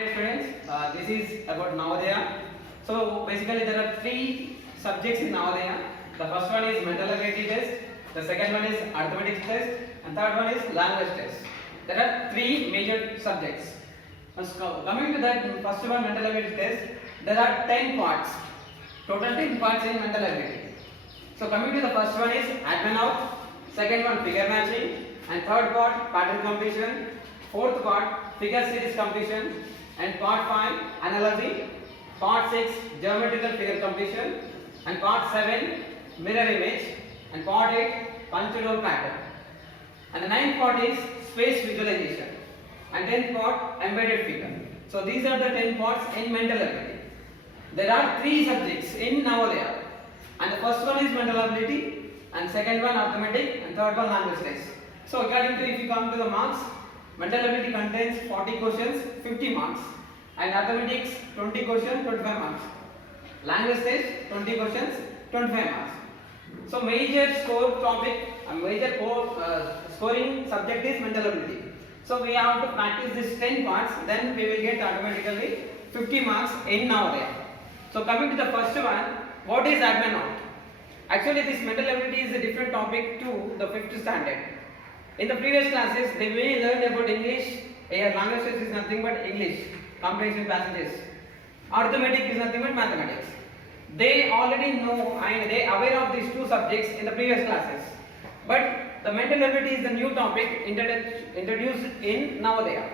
Dear students, this is about Navodaya. So basically there are three subjects in Navodaya. The first one is mental ability test, the second one is arithmetic test, and third one is language test. There are three major subjects. Coming to that first one, mental ability test, there are 10 parts. Total 10 parts in mental ability. So coming to the first one is add and out, second one figure matching, and third part pattern completion, fourth part figure series completion, and part 5 analogy, part 6 geometrical figure completion, and part 7 mirror image, and part 8 punched hole pattern. And the ninth part is space visualization, and 10th part embedded figure. So these are the 10 parts in mental ability. There are 3 subjects in Navodaya, and the first one is mental ability, and second one arithmetic, and third one language test. So according to, if you come to the marks, mental ability contains 40 questions, 50 marks, and mathematics 20 questions, 25 marks. Language test 20 questions, 25 marks. So major score topic, major scoring subject is mental ability. So we have to practice this 10 parts, then we will get automatically 50 marks in Navodaya. So coming to the first one, what is add and out? Actually this mental ability is a different topic to the 5th standard. In the previous classes, they may learn about English. Language test is nothing but English, comprehension passages. Arithmetic is nothing but mathematics. They already know and they are aware of these 2 subjects in the previous classes. But the mental ability is the new topic introduced in Navodaya.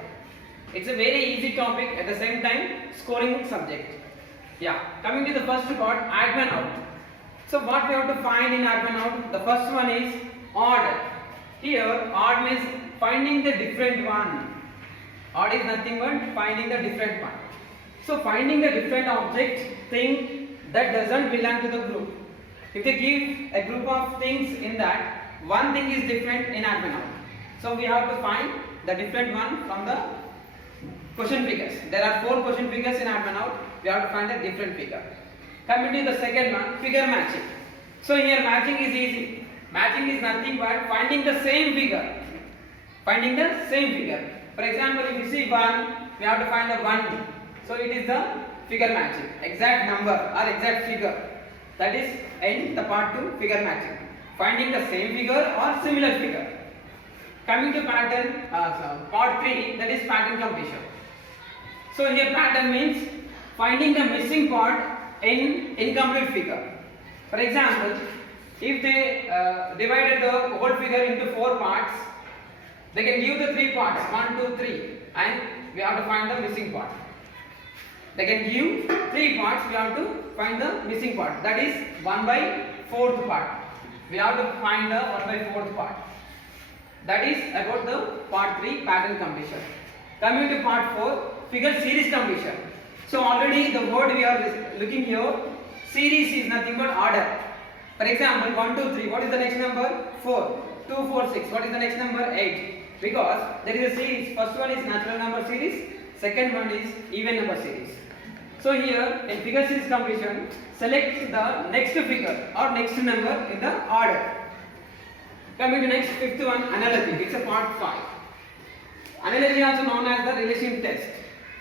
It's a very easy topic, at the same time scoring subject. Coming to the first part, add and out. So what we have to find in add and out? The first one is odd. Here odd means finding the different one. Odd is nothing but finding the different one. So finding the different object, thing that doesn't belong to the group. If they give a group of things in that, one thing is different in add and out. So we have to find the different one from the question figures. There are 4 question figures in add and out. We have to find a different figure. Coming to the second one, figure matching. So here matching is easy. Matching is nothing but finding the same figure. Finding the same figure. For example, if you see 1, we have to find the 1. So it is the figure matching. Exact number or exact figure. That is in the part 2, figure matching. Finding the same figure or similar figure. Coming to pattern, part 3, that is pattern completion. So here pattern means finding the missing part in incomplete figure. For example, if they divided the whole figure into 4 parts, they can give the 3 parts, 1, 2, 3, and we have to find the missing part. They can give 3 parts, we have to find the missing part. That is 1/4 part. We have to find the 1/4 part. That is about the part 3, pattern completion. Coming to part 4, figure series completion. So already the word we are looking here, series is nothing but order. For example, 1, 2, 3, what is the next number? 4. 2, 4, 6, what is the next number? 8. Because there is a series. First one is natural number series, second one is even number series. So here in figure series completion, select the next figure or next number in the order. Coming to next 5th one, analogy. It's a part 5. Analogy also known as the relation test.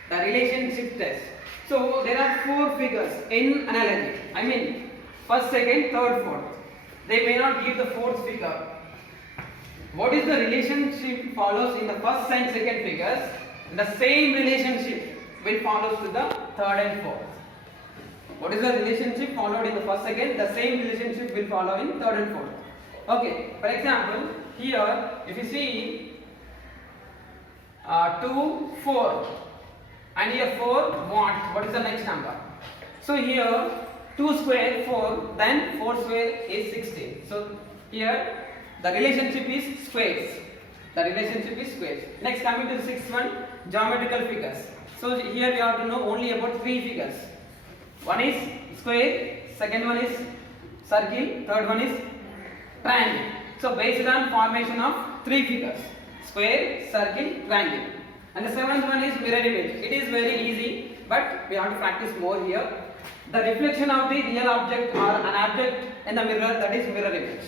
The relationship test. So there are 4 figures in analogy. I mean first, second, third, fourth. They may not give the 4th figure. What is the relationship follows in the first and second figures? The same relationship will follow to the third and fourth. What is the relationship followed in the first, second? The same relationship will follow in third and fourth. Okay. For example, here if you see 2, 4, and here 4, what is the next number? So here 2 square 4, then 4 square is 16. So here the relationship is squares. The relationship is squares. Next, coming to the 6th one, geometrical figures. So here we have to know only about 3 figures. One is square, second one is circle, third one is triangle. So based on formation of 3 figures, square, circle, triangle. And the 7th one is mirror image. It is very easy, but we have to practice more here. The reflection of the real object or an object in the mirror, that is mirror image.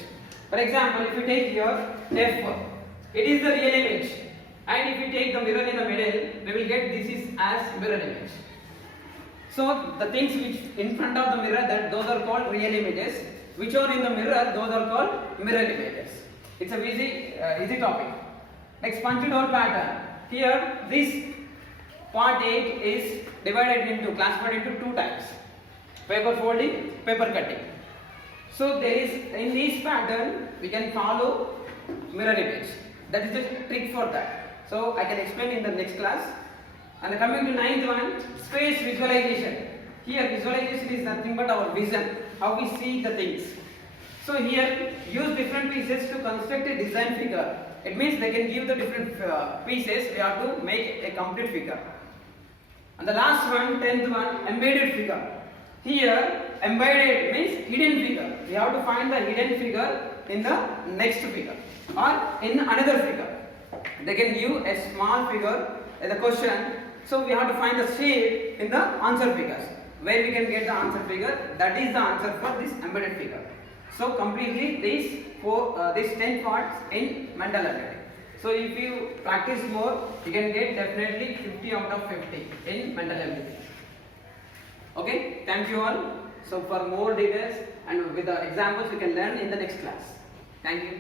For example, if you take here F, it is the real image. And if we take the mirror in the middle, we will get this is as mirror image. So the things which in front of the mirror, that those are called real images. Which are in the mirror, those are called mirror images. It's a easy topic. Next, punched hole pattern. Here, this part 8 is classified into two types: paper folding, paper cutting. So there is, in this pattern we can follow mirror image. That is the trick for that. So I can explain in the next class. And coming to ninth one, space visualization. Here visualization is nothing but our vision, how we see the things. So here use different pieces to construct a design figure. It means they can give the different pieces, we have to make a complete figure. And the last one, 10th one, embedded figure. Here embedded means hidden figure. We have to find the hidden figure in the next figure or in another figure. They can give a small figure as a question. So we have to find the shape in the answer figures. Where we can get the answer figure, that is the answer for this embedded figure. So completely these 10 parts in mental ability. So if you practice more, you can get definitely 50 out of 50 in mental ability. Okay, thank you all. So for more details and with the examples you can learn in the next class. Thank you.